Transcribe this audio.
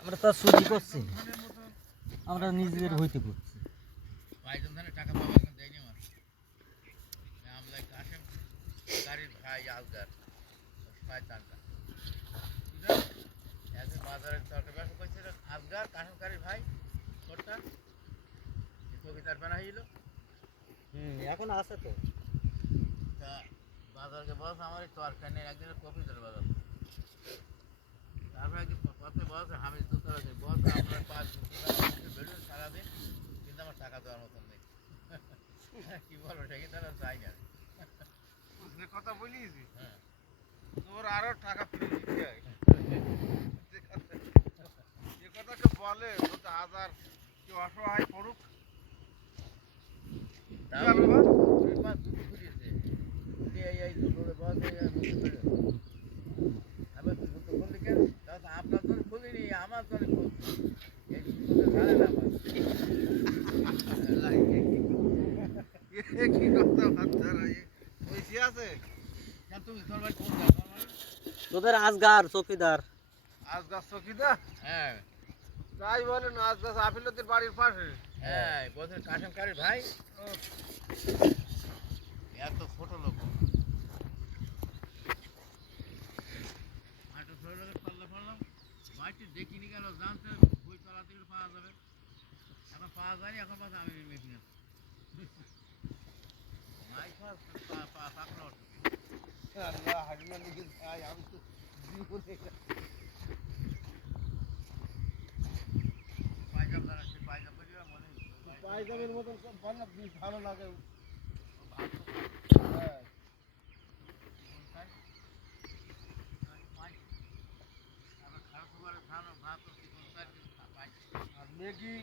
আমরা তো চুরি করছি। আমরা নিজেদের হইতে করছি। এখন আছে তো। বাজারকে বস আমার তরকারি নেই একদিনের কপিতার বাজার তারপরে একদিন পথে বস আমি দুটো বস আপনার পাঁচ বেরোন সারাদিন কিন্তু আমার টাকা দেওয়ার মতন নেই কি বলো সে কিন্তু চাই না কথা বলিস তোর আরও টাকা ফিরে দিতে যে কথা যে কথা কেউ বলে হাজার কেউ অসহায় পড়ুক তাও কি হবে বল? দুই পাঁচ দুটো ফুরিয়েছে দিয়ে এই এই দুটো বস এই আর মুখে বেরো আমি তুই দুটো খুললি কেন তাও তো খুলিনি, আমার জন্য খুলছি তোদের আজগার চকিদার। আজ গাছ চকিদা হ্যাঁ। তাই বলে না আজ গাছ আপিলতির বাড়ির পাশে। হ্যাঁ বলছেন কাশেম কারির ভাই। ও, এত ছোট লোক। মাটি দেখিনি কেন? জানতে বই তলা থেকে পাওয়া যাবে। এখন পাওয়া যায়নি এখন পাশে আমি মেপি না মাই আল্লাহ হারিয়া লিখে আমি তো জীবনে মনে পায়জামের মতন ভালো লাগে। মেগি